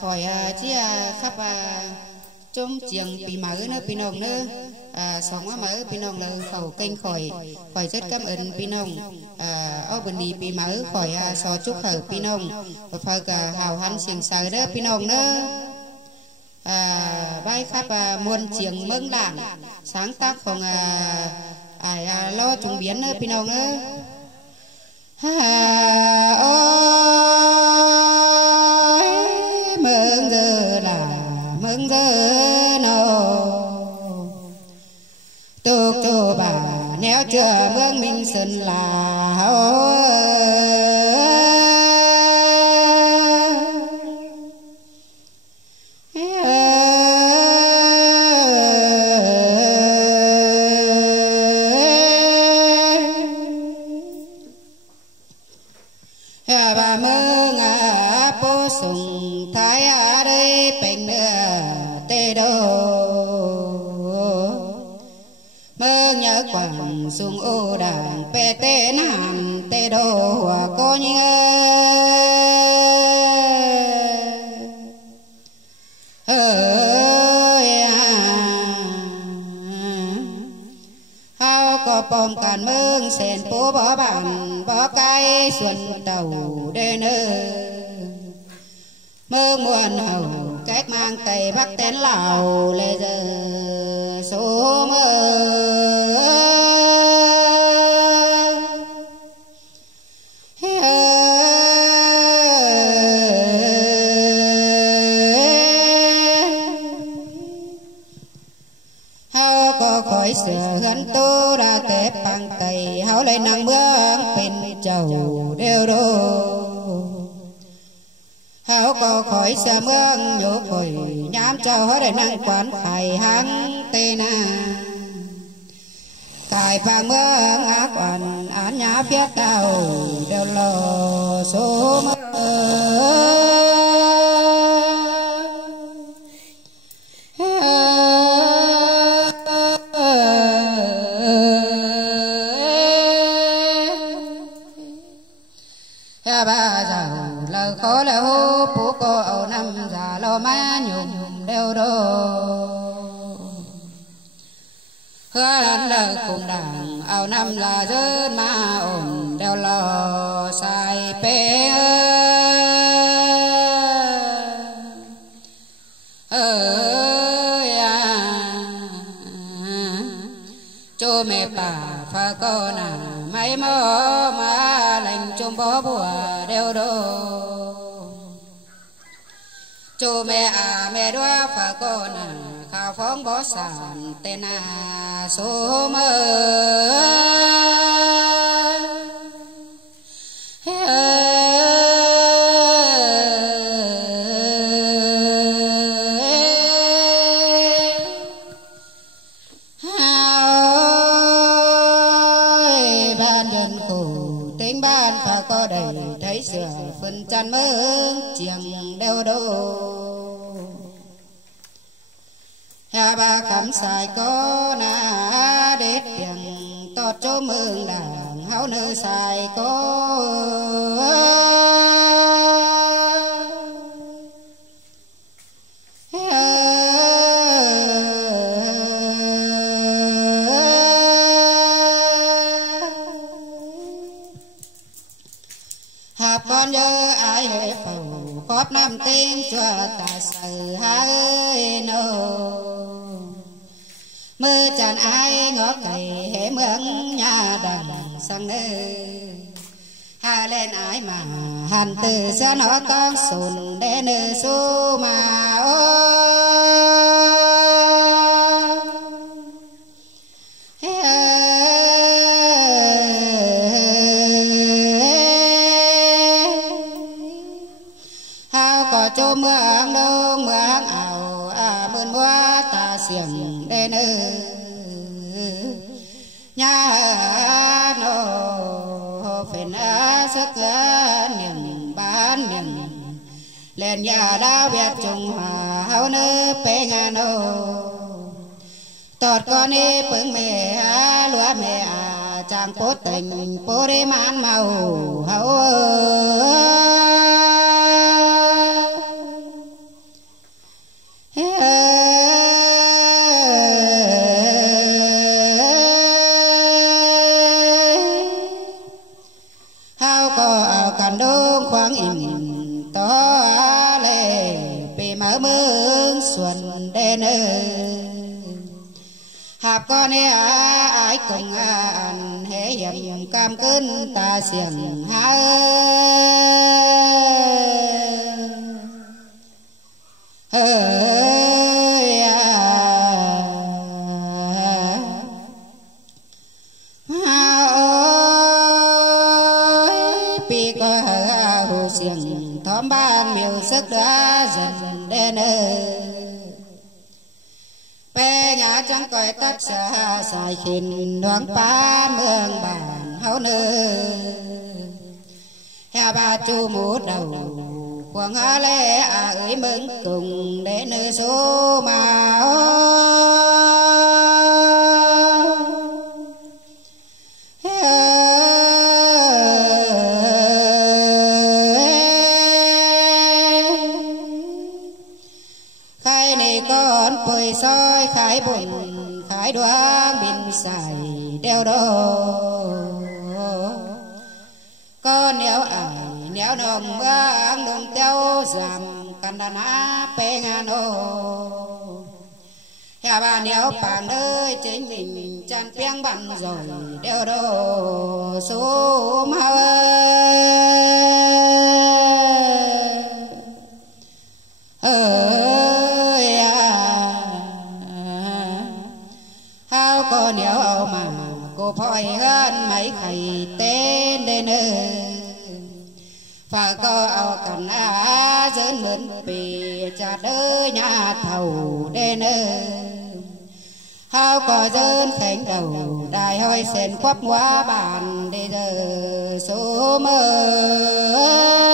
khỏi chia khắp trong trường bị mở nữa bị nồng nữa sống á mở bị nồng là khẩu kênh khỏi rất cảm ơn bị nồng ở bên đi bị mở khỏi so chúc khẩu bị nồng và phật hào hán xiềng sờ đó bị nồng nữa bài khắp muôn trường mừng làng sáng tác phòng lo trùng biến nữa bị nồng nữa ôi mừng giờ là mừng giờ tục cho bà nếu chưa mương minh sơn là bà mương bố sùng thái ở đây bèn tê đô mơ nhớ quảng sung ô đàn bè tê nàn tê đô cô nhớ hao có bom càn mương sen phố bỏ bằng bỏ cây xuân tàu đê nơ mơ muôn hầu cách mang tây bắc tên lào lê giờ số mơ hao có khỏi sửa hân tô ra tép bằng tây hao lên năng bước bên chầu đều đô hao có khỏi xa mương nhổ khỏi nhám trao hết để năng quán phải hăng tê na cài phang mương á quán án nhá phía tàu đều lo số mơ ba giàu lời khó là hô bố cô ẩu năm già lo má nhung đều đô hứa lần lời cùng đảng ẩu năm là dân mà ổn đều lo sai bê cho mẹ bà pha con mấy mơ mà lành chung bó bùa đều đô chú mẹ đoá pha con khao phóng bó sản tên số mơ có đầy thấy sửa phân chăn mơ chiềng đeo đô hà ba cắm xài có na đết tiền tọt chỗ mương đảng háo nơi xài có hạp con nhớ ai hệ phẩu khóp năm tên cho ta sự hai nô mơ chàn ai ngó cày hệ mướn nhà đằng sang nơi hà lên ai mà hàn từ xa nó con sùn để nơi su mà cho mưa ăn đâu mưa ăn ảo mơn mua ta xiềng đê nơ nhà nó phèn sức miền bán miền lên nhà đào việt trùng hòa hao nơ pe nhà nô tọt con đi bưng mẹ lúa mẹ chàng cố tình cố đi man màu hao mương xuân đen hạp con ai cùng an hệ hiểm cam cơn ta xiềng ha pi có hồ xiềng thóm ban miêu sức đã dần đen pe ngã trắng coi tất xa xài khinh đoán pa mương bản hậu nơ hà ba chu mút đầu quang hà lê ơi mừng cùng để nơi số mà khai này con bơi soi khai bùn khai đoán bình xài đeo đô con néo ải néo nồng vang nồng tiêu giảm căn đàn á pe ngàn ô hà bà néo bảng nơi chính mình chan piang bằng rồi đeo đô số mau ơi hao con néo mà cô phơi hơn mấy thầy tên đến và có ao cần á dân mượn bì cha đỡ nhà thầu đen hao có dân khánh đầu đài hoi sen quắp quá bàn để giờ số mơ